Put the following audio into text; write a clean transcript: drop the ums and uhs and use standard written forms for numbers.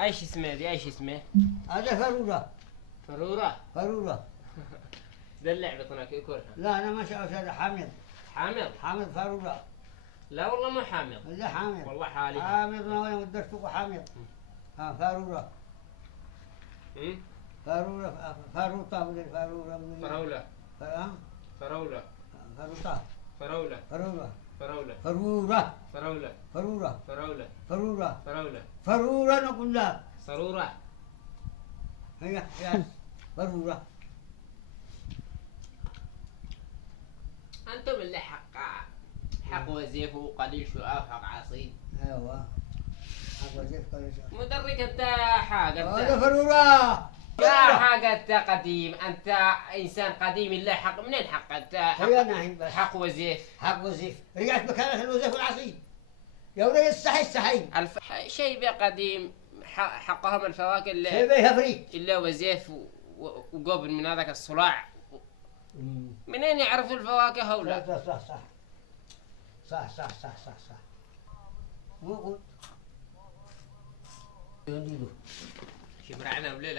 ايش اسمه دي؟ ايش اسمه؟ هذا فرورة. فرورة. فرورة. دلع بطنك ياكلها. لا أنا ما شاء هذا حامض. حامض؟ حامض فرورة. لا والله مو حامض. هذا حامض. والله حالي. حامض ما هو مدرسك حامض. ها فرورة. فارورة فاروطة ولا فارورة من فراولة. فراولة. فاروطة. فراولة. فارورة. فراولة. فارورة. فراولة. فارورة. فراولة. فارورة. فراولة. فارورة نقول لها. صرورة. هي يا فارورة. أنتم اللي حق وزيف وقليل شؤاف حق عصيد. أيوة. حق وزيف قليل شؤاف. مدرك أنت حاجة. هذا فارورة. يا حاجة أنت قديم، أنت إنسان قديم الله حق منين حق أنت؟ هي نايم بس. حق وزيف. حق وزيف. رجعت مكانك الوزيف والعصيد. يا ولد الصحي. شيء قديم حقهم الفواكه شيء بيه فريق. إلا وزيف وقبل من هذاك الصلاع. منين يعرفوا الفواكه هؤلاء؟ صح. مو قلت. شبرعنا ولا لا؟